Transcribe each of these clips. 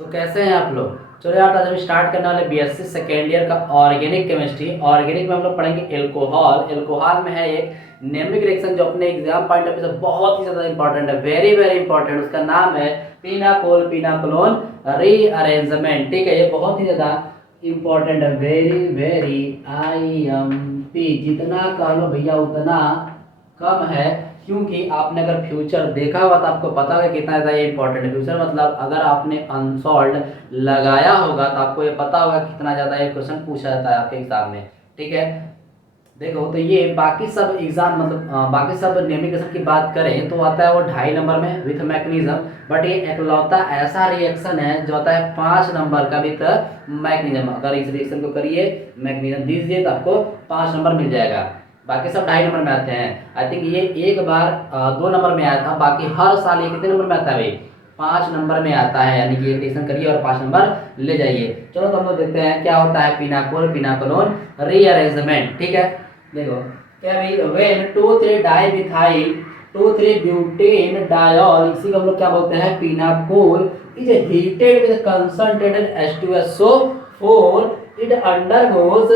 तो कैसे हैं आप लोग। चलो यार, आज हम स्टार्ट करने वाले बीएससी सेकेंड ईयर का ऑर्गेनिक केमिस्ट्री। ऑर्गेनिक में हम लोग पढ़ेंगे एल्कोहल। एल्कोहल में है एक नेमिक रिएक्शन जो अपने एग्जाम पॉइंट ऑफ व्यू से बहुत ही ज्यादा इंपॉर्टेंट है, वेरी वेरी इंपॉर्टेंट। उसका नाम है पिनाकोल पिनाकोलोन रीअरेंजमेंट। ठीक है, ये बहुत ही ज्यादा इंपॉर्टेंट है, वेरी वेरी IMP। जितना कह लो भैया उतना कम है, क्योंकि आपने अगर फ्यूचर देखा हुआ तो आपको पता होगा कितना ज़्यादा ये इंपॉर्टेंट है। फ्यूचर मतलब अगर आपने अनसॉल्व लगाया होगा तो आपको ये पता होगा कितना ज़्यादा ये क्वेश्चन पूछा जाता है आपके एग्जाम में। ठीक है, देखो तो ये बाकी सब एग्जाम मतलब बाकी सब नेमिकेशन की बात करें तो आता है वो 2.5 नंबर में विथ मैकेनिज्म। बट ये एकलौता ऐसा रिएक्शन है जो आता है 5 नंबर का विथ मैकेनिज्म। अगर इस रिएक्शन को करिए, मैकेनिज्म दीजिए तो आपको 5 नंबर मिल जाएगा। बाकी सब 2.5 नंबर में आते हैं। आई थिंक ये एक बार 2 नंबर में आया था, बाकी हर साल ये कितने नंबर में आता है भाई, 5 नंबर में आता है। यानी कि एक रिएक्शन करिए और 5 नंबर ले जाइए। चलो तो हम लोग देखते हैं क्या होता है पिनाकोल पिनाकोलोन रीअरेंजमेंट। ठीक है, देखो क्या भाई, व्हेन 2,3 डाइमिथाइल 2,3 ब्यूटेन डायोल, इसी को हम लोग क्या बोलते हैं pinacol, is heated with concentrated H2SO4, it undergoes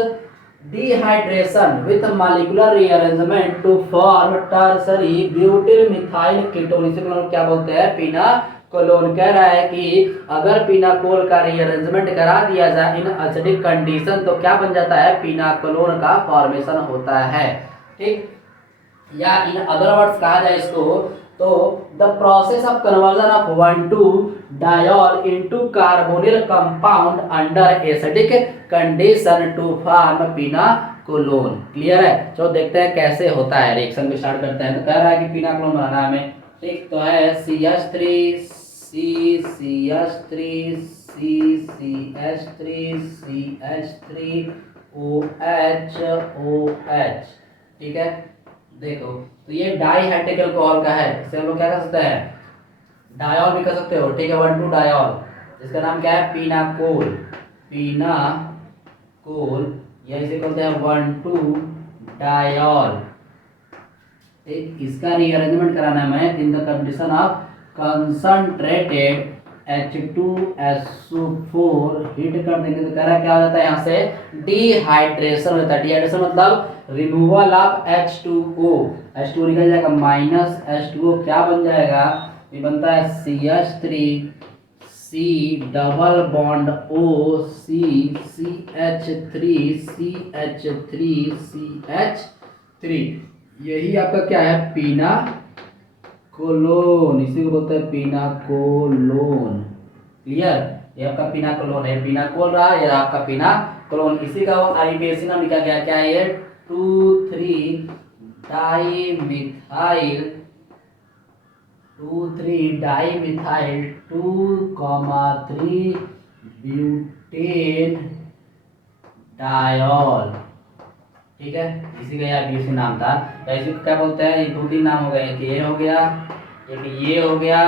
dehydration with molecular rearrangement to form tertiary butyl methyl ketone। इसे हम लोग क्या बोलते हैं पिनाकोलोन। कह रहा है कि अगर पिनाकोल का रीअरेंजमेंट करा दिया जाए इन एसिडिक कंडीशन तो क्या बन जाता है, पिनाकोलोन का फॉर्मेशन होता है। ठीक, या इन अदर वर्ड्स कहा जाए इसको तो the process of conversion of one two diol into carbonyl compound under acidic condition to form pinacolone. Clear है। चलो देखते हैं कैसे होता है, रिएक्शन को स्टार्ट करते हैं। तो कह रहा है कि पिनाकोलोन बनाना हमें। ठीक, तो है CH3 CCH3 CCH3 CH3 OH OH। ठीक है, देखो तो ये डाइहाइड्रिक अल्कोहल का है। इसे हम लोग क्या कर सकते हैं, डायोल भी कर सकते हो। ठीक है, 1,2-डायोल, इसका नाम क्या है पिनाकोल पिनाकोल, या इसे कहते हैं 1,2-डायोल। ठीक, इसका रीअरेंजमेंट कराना है मैं in the condition of concentrated H2SO4 heat कर देंगे तो कह रहा है क्या हो जाता है, यहाँ से डिहाइड्रेशन होता है। डिहाइड्रेशन मतलब रिमूवल ऑफ H2O, H2O निकल जाएगा माइनस H2O, क्या बन जाएगा, ये बनता है CH3 C double bond O C CH3 CH3 CH3। यही आपका क्या है पिनाकोलोन, इसी को बोलते हैं पिनाकोलोन। क्लियर, ये आपका पिनाकोलोन है, पिनाकोल रहा, ये आपका पिनाकोलोन। इसी का IUPAC नाम लिखा गया क्या है, 2,3 डाइमिथाइल 2,3 ब्यूटेन डायोल। ठीक है, इसी का यार BC नाम था। तो इसी को क्या बोलते हैं, ये 2-3 नाम हो गए, एक ये हो गया, एक ये हो गया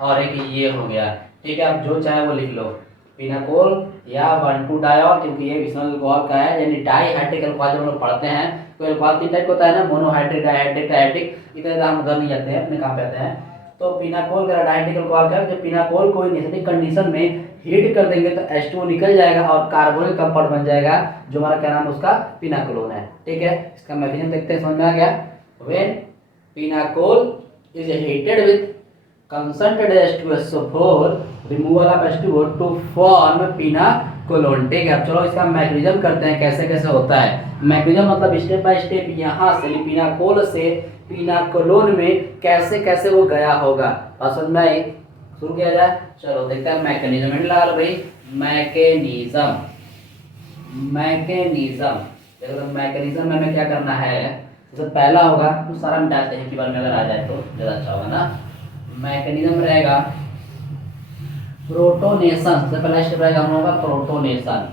और एक ये हो गया। ठीक है, आप जो चाहे वो लिख लो, पिनाकोल या 1,2-डायोल, क्योंकि ये विषमल अल्कोहल का है। यानी डाइहाइड्रिक अल्कोहल जब हम लोग पढ़ते हैं तो अल्कोहल 3 टाइप का होता है ना, मोनोहाइड्रिक डाइहाइड्रिक डाइहाइड्रिक, इतने ज़्यादा हम उधर नहीं जाते हैं, अपने कहाँ पे आते हैं। तो पिनाकोल का डाइहाइड्रिक अल्कोहल का, जब पिनाकोल को एसिडिक कंडीशन में हीट कर देंगे तो H2O निकल जाएगा और कार्बोनिल कंपाउंड बन जाएगा, जो हमारा क्या नाम है उसका पिनाकोलोन है। ठीक है, इसका मैकेनिज्म देखते हैं, समझ में आ गया। When pinacol is heated with concentrated H2SO4 removal of H2O to form pinacolone. ठीक है, अब चलो इसका मैकेनिज्म करते हैं कैसे कैसे होता है। मैकेनिज्म मतलब स्टेप बाय स्टेप यहाँ से पिनाकोल से पिनाकोलोन में कैसे कैसे वो गया होगा, और समझ में आई। शुरू किया जाए, चलो देखते हैं मैकेनिज्म। लाल भाई मैकेनिज्म मैकेनिज्म देखो, मैकेनिज्म में हमें क्या करना है, जैसे पहला होगा तो सारा मिटाते हैं कि बार में अगर आ जाए तो ज़्यादा अच्छा होगा ना। मैकेनिज्म रहेगा प्रोटोनेशन, सबसे पहला स्टेप रहेगा हम लोगों का प्रोटोनेशन।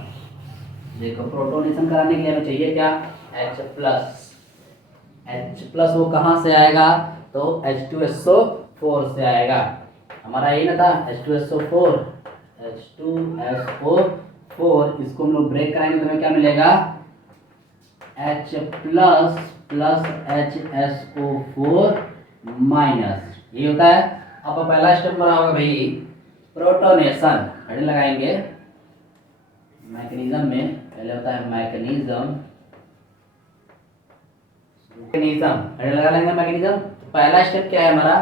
देखो प्रोटोनेशन कराने के लिए हमें चाहिए क्या, H+। वो कहाँ से आएगा, तो H2SO4 से आएगा। हमारा यही ना था H2SO4, इसको हम लोग ब्रेक कराएंगे तो हमें क्या मिलेगा, H+ प्लस HSO4 माइनस, ये होता है। अब पहला स्टेप बना होगा भाई प्रोटोनेशन हेडिंग लगाएंगे। मैकेनिज्म में पहले होता है मैकेनिज्म, मैकेनिज्म हेडिंग लगा लेंगे मैकेनिज्म। तो पहला स्टेप क्या है हमारा,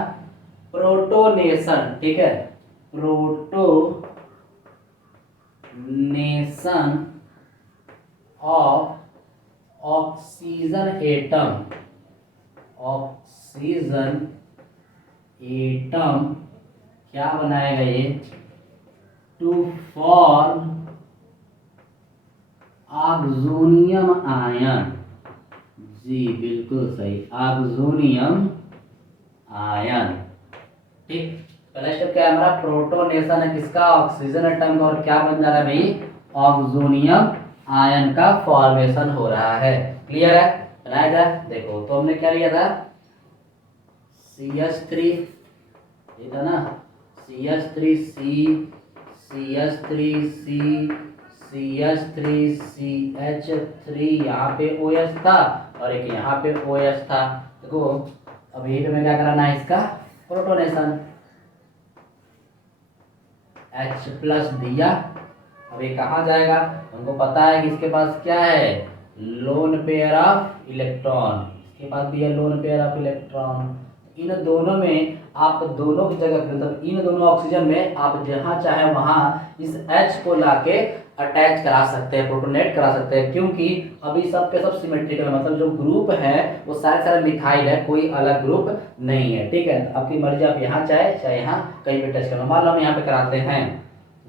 प्रोटोनेशन, ठीक है, protonation of oxygen atom, oxygen atom क्या बनाएगा ये, टू फॉर्म ऑक्सोनियम आयन, जी बिल्कुल सही, ऑक्सोनियम आयन, ठीक। पहला स्टेप क्या है हमारा, प्रोटोनेशन है किसका, ऑक्सीजन एटम का, और क्या बन जा रहा है भाई, ऑक्सोनियम आयन का फॉर्मेशन हो रहा है। क्लियर है, बनाया जाए। देखो तो हमने क्या लिया था, CH3, ये था ना, CH3C, CH3C, CH3CH3, यहाँ पे OH था और एक यहाँ पे OH था। देखो अब यही पे मैं क्या कराना है इसका प्रोटोनेशन, H प्लस दिया। अब ये कहाँ जाएगा, हमको पता है कि इसके पास क्या है, लोन पेयर ऑफ इलेक्ट्रॉन, इसके पास भी है लोन पेयर ऑफ इलेक्ट्रॉन। इन दोनों में आप दोनों की जगह, मतलब इन दोनों ऑक्सीजन में आप जहाँ चाहे वहाँ इस H को लाके अटैच करा सकते हैं, प्रोटोनेट करा सकते हैं, क्योंकि अभी सब के सब सिमेट्रिकल है, मतलब जो ग्रुप है वो सारे सारे मिथाइल है, कोई अलग ग्रुप नहीं है, ठीक है। आपकी मर्जी, आप यहाँ चाहे यहाँ कहीं पे टच करना। मान लो हम यहाँ पे कराते हैं,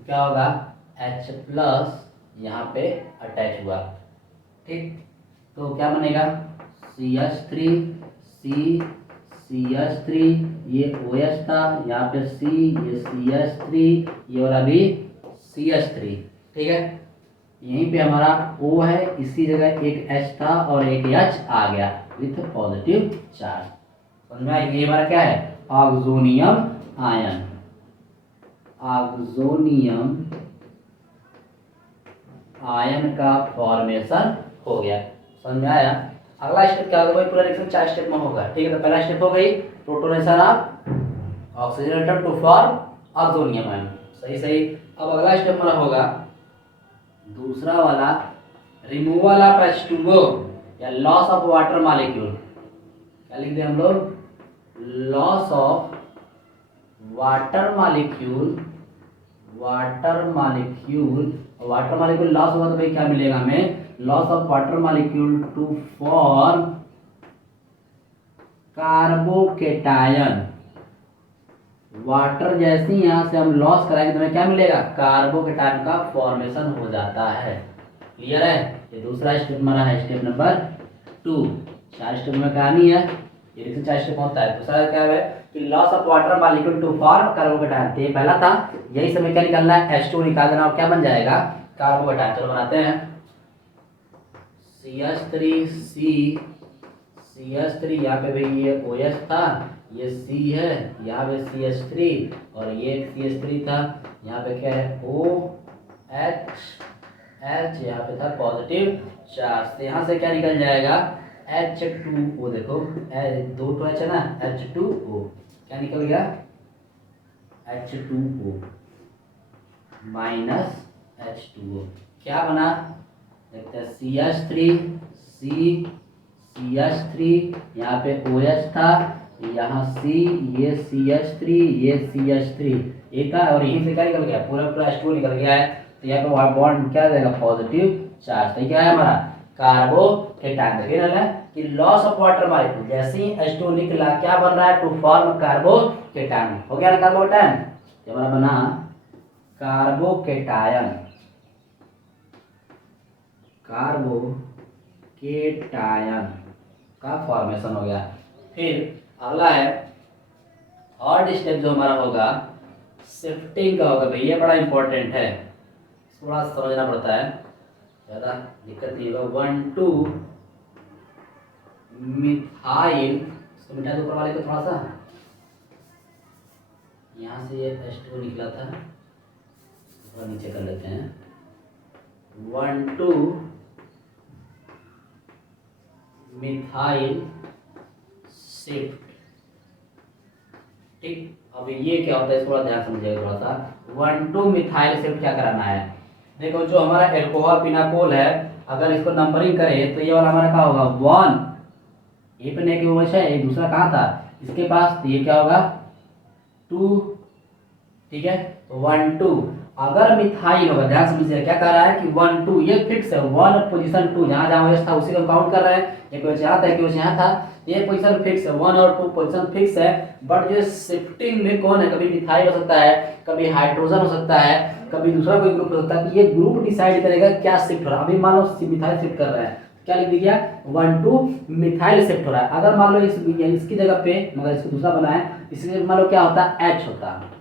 क्या होगा, H प्लस यहाँ पे अटैच हुआ, ठीक, तो क्या बनेगा, CH3C, CH3, ये OH था, यहाँ पे C, ये CH3, ये और अभी CH3, ठीक है। यहीं पे हमारा O है, इसी जगह एक H था और एक H आ गया विथ पॉजिटिव चार्ज। समझ में आएगी, ये हमारा क्या है, ऑक्सोनियम आयन, ऑक्सोनियम आयन का फॉर्मेशन हो गया। समझ में आया। अगला स्टेप क्या होगा, पूरा रिएक्शन 4 स्टेप में होगा, ठीक है। तो पहला स्टेप हो गई protonation of oxygen atom to form oxonium ion, सही सही। अब अगला स्टेप हमारा होगा दूसरा वाला, रिमूवल ऑफ H2O या लॉस ऑफ वाटर मॉलिक्यूल। क्या लिख दे हम लोग, loss of water molecule, water molecule, water molecule loss होगा तो भाई क्या मिलेगा हमें, loss of water molecule to form carbocation. Water जैसे ही यहाँ से हम लॉस कराएंगे तो हमें क्या मिलेगा, कार्बोकेटायन का फॉर्मेशन हो जाता है। क्लियर है, ये दूसरा स्टेप हमारा है, स्टेप नंबर 2। 4 स्टेप में कहानी है, ये रिएक्शन 4 स्टेप होता है। दूसरा क्या है कि loss of water molecule to form carbocation, तो ये पहला था, यही समय क्या निकालना है, H2 निकाल देना और क्या बन जाएगा, कार्बोकेटायन। चलो बनाते हैं, CH3C, CH3, यहाँ पे भाई ये OH था, ये C है, यहाँ पे CH3 और ये CH3 था, यहाँ पे क्या है OH, यहाँ पे था पॉजिटिव चार्ज, तो यहाँ से क्या निकल जाएगा H2O। देखो दो तो H है ना, H2O क्या निकल गया, H2O माइनस H2O, क्या बना, देखते हैं CH3C, CH3, यहाँ पे OH था, यहाँ C, ये CH3, ये CH3 एक था, और यहीं से क्या निकल गया, पूरा पूरा H2O निकल गया है। तो यहाँ पे बॉन्ड क्या देगा, पॉजिटिव चार्ज। तो क्या है हमारा कार्बोकेटायन। देखिए ना कि लॉस ऑफ वाटर मॉलिक्यूल, जैसे ही H2O निकला क्या बन रहा है, टू फॉर्म कार्बोकेटायन, हो गया ना कार्बोकेटायन, ये हमारा बना कार्बोकेटायन, कार्बोकेटायन का फॉर्मेशन हो गया। फिर अगला है थर्ड स्टेप जो हमारा होगा, शिफ्टिंग का होगा। भैया बड़ा इंपॉर्टेंट है, थोड़ा समझना पड़ता है, ज़्यादा दिक्कत नहीं होगा। 1,2 मिथाइल, इसको मिटा दो ऊपर वाले को थोड़ा सा, यहाँ से ये H2O निकला था, थोड़ा नीचे कर लेते हैं। 1,2 मिथाइल शिफ्ट, ठीक। अब ये क्या होता है, थोड़ा ध्यान समझिएगा थोड़ा सा। 1,2 मिथाइल शिफ्ट क्या कराना है। देखो जो हमारा एल्कोहल पिनाकोल है, अगर इसको नंबरिंग करें तो ये वाला हमारा क्या होगा 1, ए पे नेगेटिव वैसे है, एक दूसरा कहाँ था इसके पास, तो ये क्या होगा 2, ठीक है। तो 1 2 अगर मिथाइल होगा, ध्यान समझिए क्या कह रहा है कि 1 2 ये फिक्स है, 1 पोजीशन 2 जहां जहां वैसे था उसी को काउंट कर रहे हैं, एक वैसे यहाँ था एक वैसे यहाँ था, ये पोजीशन फिक्स है, 1 और 2 पोजीशन फिक्स है। बट जो शिफ्टिंग में कौन है, कभी मिथाइल हो सकता है, कभी हाइड्रोजन हो सकता है, कभी दूसरा कोई ग्रुप हो सकता है, तो ये ग्रुप डिसाइड करेगा क्या शिफ्ट हो रहा है। अभी मान लो मिथाइल शिफ्ट कर रहे हैं, क्या लिख दिया 1 2 मिथाइल शिफ्ट हो रहा है। अगर मान लो इसकी जगह पे, मगर इसको दूसरा बनाए, इसलिए मान लो क्या होता है एच होता है,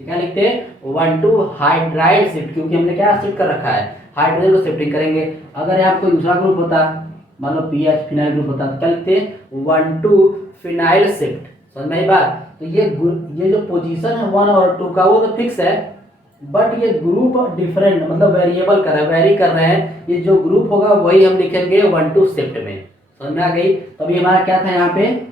क्या लिखते हैं 1 2 हाइड्राइड शिफ्ट, क्योंकि हमने क्या शिफ्ट कर रखा है हाइड्रोजन को शिफ्टिंग करेंगे। अगर यहाँ कोई दूसरा ग्रुप होता, मान लो पीएच फिनाइल ग्रुप होता, तो क्या लिखते हैं 1 2 फिनाइल शिफ्ट। समझ में आई बात। तो ये जो पोजीशन है 1 और 2 का वो तो फिक्स है, बट ये ग्रुप डिफरेंट मतलब वेरिएबल कर रहे हैं, वेरी कर रहे हैं। ये जो ग्रुप होगा वही हम लिखेंगे 1 2 शिफ्ट में। समझ में आ गई। तो अभी हमारा क्या था यहाँ पे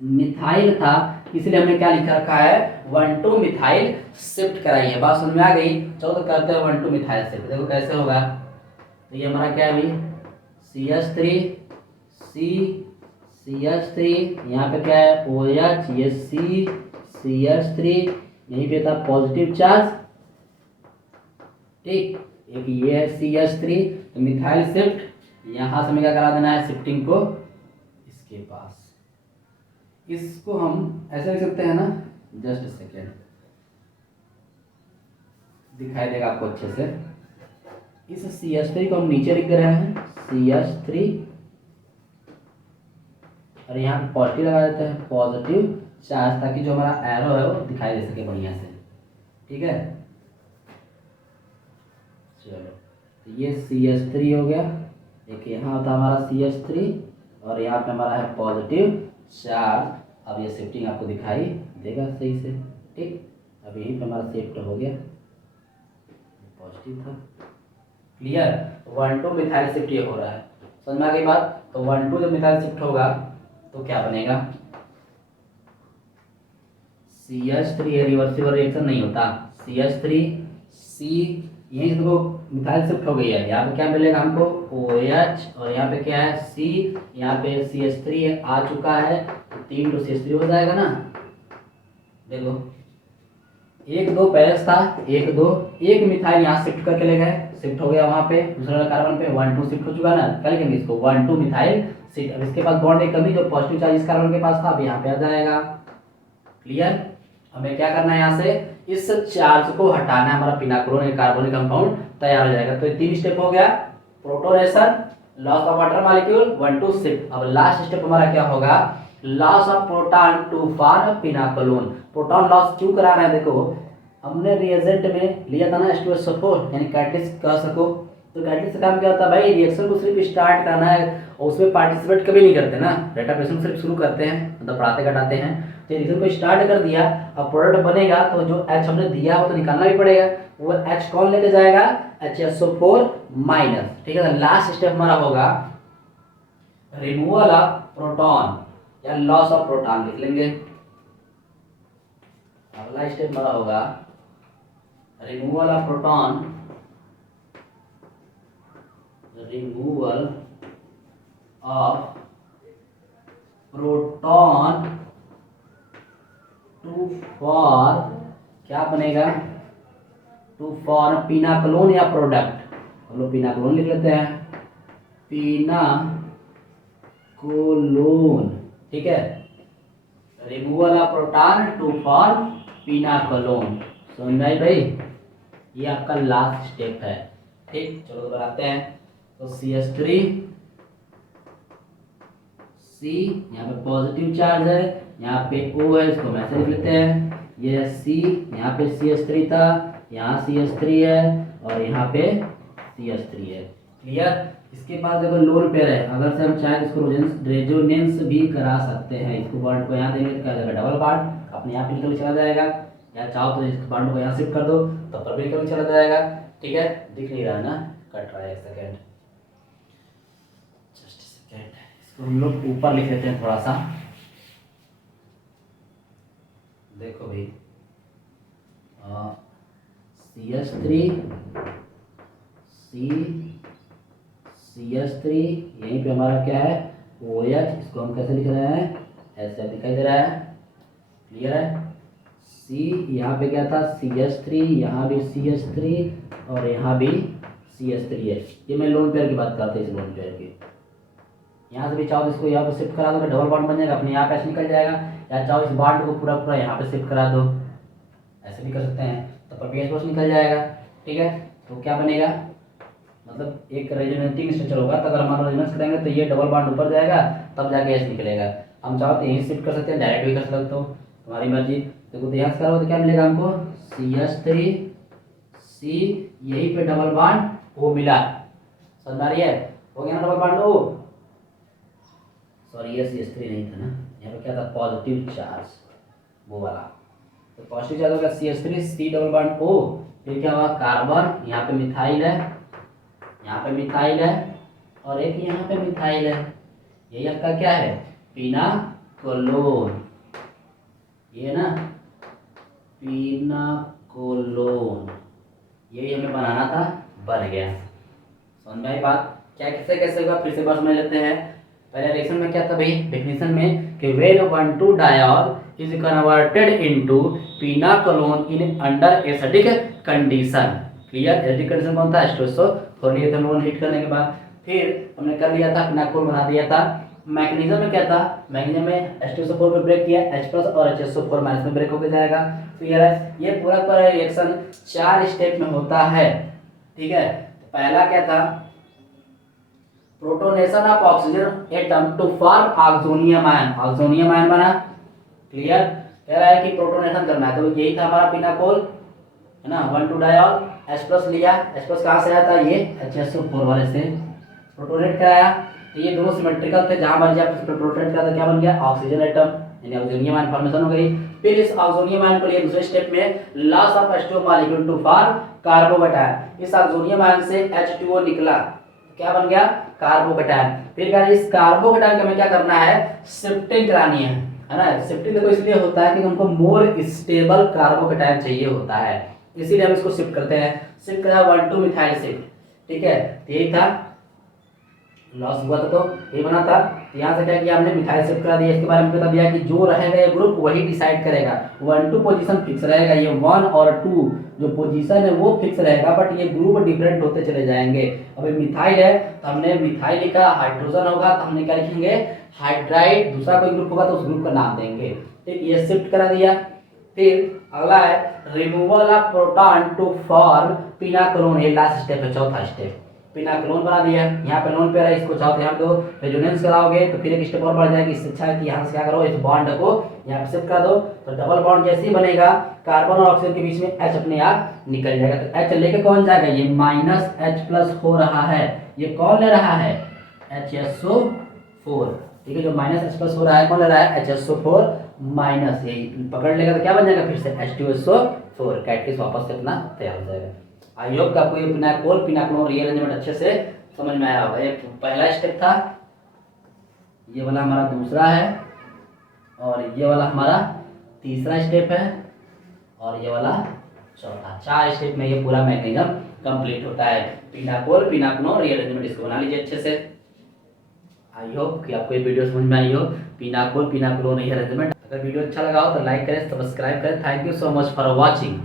मिथाइल था, इसलिए हमने क्या लिख रखा है 1 2 मिथाइल शिफ्ट कराई है। बात समझ में आ गई। चलो तो करते हैं 1 2 मिथाइल शिफ्ट। देखो कैसे होगा। तो ये हमारा क्या है अभी CH3 CH3, यहाँ पे क्या है OH, ये CH3, यहीं पे था पॉजिटिव चार्ज, ठीक। एक ये है CH3, तो मिथाइल शिफ्ट यहाँ से हमें क्या करा देना है शिफ्टिंग को इसके पास। इसको हम ऐसे लिख सकते हैं ना, जस्ट सेकेंड दिखाई देगा आपको अच्छे से। इस CH3 को हम नीचे लिख दे रहे हैं CH3, और यहाँ पे पॉजिटिव लगा देते हैं पॉजिटिव चार्ज, ताकि जो हमारा एरो है वो दिखाई दे सके बढ़िया से, ठीक है। चलो तो ये CH3 हो गया, एक यहाँ होता हमारा CH3 और यहाँ पे हमारा है पॉजिटिव चार्ज। अब ये शिफ्टिंग आपको दिखाई देगा सही से, ठीक। अब यहीं पे हमारा शिफ्ट हो गया, पॉजिटिव था, क्लियर। 1 2 मिथाइल शिफ्ट ये हो रहा है, समझ में आ गई बात। तो 1 2 जब मिथाइल शिफ्ट होगा तो क्या बनेगा CH3, ये रिवर्सिबल रिएक्शन नहीं होता, CH3 C, यहीं से देखो मिथाइल शिफ्ट हो गई है, यहाँ पे क्या मिलेगा हमको OH, और यहाँ पे क्या है C, यहाँ पे CH3 आ चुका है, तो 3 तो CH3 हो जाएगा ना। देखो 1 2 पैलेस था, 1 2 एक मिथाइल यहाँ शिफ्ट करके ले गए, शिफ्ट हो गया वहाँ पे दूसरा कार्बन पे 1 2 शिफ्ट हो चुका ना, क्या लिखेंगे इसको 1 2 मिथाइल शिफ्ट। अब इसके पास बॉन्ड एक कमी, जो पॉजिटिव चार्ज इस कार्बन के पास था अब यहाँ पे आ जाएगा, क्लियर। हमें क्या करना है यहाँ से इस चार्ज को हटाना है, हमारा पिनाक्रोन कार्बोनिक कंपाउंड तैयार हो जाएगा। तो ये 3 स्टेप हो गया, protonation, loss of water molecule, 1 2 shift. अब लास्ट स्टेप हमारा क्या होगा loss of proton to form pinacolone. Proton loss क्यों करा रहे हैं, देखो हमने रिएजेंट में लिया था ना H2SO4 यानी कैटलिस्ट कह सको। तो कैटलिस्ट का काम क्या होता है भाई, रिएक्शन को सिर्फ स्टार्ट करना है और उसमें पार्टिसिपेट कभी नहीं करते ना, डेटा प्रेशन सिर्फ शुरू करते हैं, मतलब पढ़ाते घटाते हैं। तो रिएक्शन को स्टार्ट कर दिया, अब प्रोडक्ट बनेगा तो जो H हमने दिया वो तो निकालना भी पड़ेगा, वो H कौन लेके जाएगा HSO4 माइनस, ठीक है। लास्ट स्टेप हमारा होगा रिमूवल ऑफ प्रोटॉन या लॉस ऑफ प्रोटॉन लिख लेंगे। अगला स्टेप हमारा होगा removal of proton, removal of proton to for क्या बनेगा टू फॉर पिनाकोलोन या प्रोडक्ट, हम लोग पिनाकोलोन लिख लेते हैं, पिनाकोलोन, ठीक है। Removal of proton to for pinacolone, समझ में आई भाई। ये आपका लास्ट स्टेप है, ठीक। चलो तो बनाते हैं। तो CH3 C, यहाँ पे पॉजिटिव चार्ज है, यहाँ पे O है, इसको वैसे लिख लेते हैं। ये है C, यहाँ पे CH3 था, यहाँ CH3 है और यहाँ पे CH3 है, क्लियर। इसके बाद देखो लोन पेयर है, अगर से हम चाहें इसको रेजोनेंस भी करा सकते हैं। इसको बॉन्ड को यहाँ देंगे तो क्या जाएगा डबल बॉन्ड, अपने यहाँ पे निकल चला जाएगा, या चाहो तो इस बॉन्ड को यहाँ शिफ्ट कर दो तब पर भी निकल चला जाएगा, ठीक है। दिख नहीं रहा है ना, कट रहा है, एक सेकेंड, जस्ट सेकेंड। इसको हम लोग ऊपर लिख लेते हैं थोड़ा सा, देखो भाई CH3 CH3, यहीं पे हमारा क्या है OH, इसको हम कैसे लिख रहे हैं, ऐसे दिखाई दे रहा है, क्लियर है। C यहाँ पे क्या था CH3, यहाँ भी CH3 और यहाँ भी CH3 है। ये मैं लोन पेयर की बात करते हैं, इस लोन पेयर की। यहाँ से भी चाहो तो इसको यहाँ पे शिफ्ट करा दो, डबल बॉन्ड बन जाएगा, अपने यहाँ पे ऐसे निकल जाएगा, या चाहो इस बॉन्ड को पूरा पूरा यहाँ पे शिफ्ट करा दो, ऐसे भी कर सकते हैं, तो पर पी निकल जाएगा। ठीक है, तो क्या बनेगा, मतलब एक रेजोनेटिंग स्ट्रक्चर होगा, तो अगर हमारा रेजोनेंस करेंगे तो ये डबल बॉन्ड ऊपर जाएगा, तब जाके एस निकलेगा। हम चाहो तो यहीं शिफ्ट कर सकते हैं, डायरेक्ट भी कर सकते हो, तुम्हारी मर्जी। देखो तो यहाँ से करो तो क्या मिलेगा हमको, CH3 C, यहीं पे डबल बॉन्ड O मिला, समझ आ रही है, हो गया ना डबल बॉन्ड O। सॉरी ये CH3 नहीं था ना, यहाँ पे क्या था पॉजिटिव चार्ज, वो वाला, तो पॉजिटिव चार्ज होगा CH3 C double bond O, फिर क्या हुआ कार्बन, यहाँ पे मिथाइल है, यहाँ पे मिथाइल है, और एक यहाँ पे मिथाइल है, यही आपका क्या है पिनाकोलोन, ये ना पिनाकोलोन, यही हमें बनाना था, बन गया। समझ में आई बात, क्या कैसे कैसे होगा, फिर से बात समझ लेते हैं। पहले रिएक्शन में क्या था भाई, डेफिनेशन में कि when 1,2 diol is converted into pinacolone in under acidic condition. Clear, acidic condition कौन था, H2SO4 लिए थे हम लोगों ने, हीट करने के बाद फिर हमने कर लिया था, पिनाकोल बना दिया था। मैकेनिज्म में क्या था, मैकेनिज्म में H2SO4 पे ब्रेक किया, H+ और HSO4- में ब्रेक होकर जाएगा। क्लियर है, ये पूरा पूरा रिएक्शन 4 स्टेप में होता है। ठीक है, तो पहला क्या था, protonation of oxygen atom to form oxonium ion, oxonium ion बना। क्लियर, कह रहा है कि प्रोटोनेशन करना है, तो यही था हमारा पिनाकोल, है ना, 1,2 डायोल, H+ लिया, H+ कहाँ से आया था, ये HSO4 वाले से प्रोटोनेट कराया, तो ये दोनों सिमेट्रिकल थे, जहां मर्जी आप प्रोटोनेट करा, क्या बन गया ऑक्सीजन एटम, यानी ऑक्सीजन आयन फॉर्मेशन हो गई। फिर इस ऑक्सीजन आयन को लिए दूसरे स्टेप में loss of H2O molecule to form carbocation, इस ऑक्सीजन आयन से H2O निकला, क्या बन गया कार्बोकैटायन। फिर क्या, इस कार्बोकैटायन का हमें क्या करना है, शिफ्टिंग करानी है ना। शिफ्टिंग देखो इसलिए होता है कि हमको मोर स्टेबल कार्बोकैटायन चाहिए होता है, इसीलिए हम इसको शिफ्ट करते हैं। शिफ्ट करा 1,2 मिथाइल शिफ्ट, ठीक है, तो यही था, लॉस हुआ था तो ये बना था। तो यहाँ से क्या किया हमने, मिथाइल शिफ्ट करा दिया, इसके बारे में बता दिया कि जो रहेगा ये ग्रुप वही डिसाइड करेगा, 1-2 पोजीशन फिक्स रहेगा, ये 1 और 2 जो पोजीशन है वो फिक्स रहेगा, बट ये ग्रुप डिफरेंट होते चले जाएंगे। अब मिथाइल है तो हमने मिथाइल लिखा, हाइड्रोजन होगा तो हमने क्या लिखेंगे हाइड्राइड, दूसरा कोई ग्रुप होगा तो उस ग्रुप का नाम देंगे। ठीक, ये शिफ्ट करा दिया। फिर अगला है removal of proton to form pinacolone, ये लास्ट स्टेप है, चौथा स्टेप, पिनाकोलोन बना दिया। यहाँ पे लोन पे है, इसको चाहो तो यहाँ पे रेजोनेंस कराओगे तो फिर एक स्टेप और बढ़ जाएगी, इससे अच्छा है कि यहाँ से क्या करो, इस बॉन्ड को यहाँ पे शिफ्ट कर दो, तो डबल बॉन्ड जैसे ही बनेगा कार्बन और ऑक्सीजन के बीच में H अपने आप निकल जाएगा। तो H लेके कौन जाएगा, ये -H+ हो रहा है, ये कौन ले रहा है HSO4। ठीक है, जो -H+ हो रहा है कौन ले रहा है HSO4-, यही पकड़ लेगा तो क्या बन जाएगा फिर से H2SO4, कैटलिस वापस से अपना तैयार हो जाएगा। आई होप आपको ये पिनाकोलोन रीअरेंजमेंट अच्छे से समझ में आया होगा। ये पहला स्टेप था, ये वाला हमारा दूसरा है, और ये वाला हमारा तीसरा स्टेप है, और ये वाला चौथा। 4 स्टेप में ये पूरा मैकेनिज्म कंप्लीट होता है। पिनाकोलोन रीअरेंजमेंट, इसको बना लीजिए अच्छे से। आई होप कि आपको ये वीडियो समझ में आई हो, पिनाकोलोन रीअरेंजमेंट। अगर वीडियो अच्छा लगा हो तो लाइक करें, सब्सक्राइब करें। Thank you so much for watching.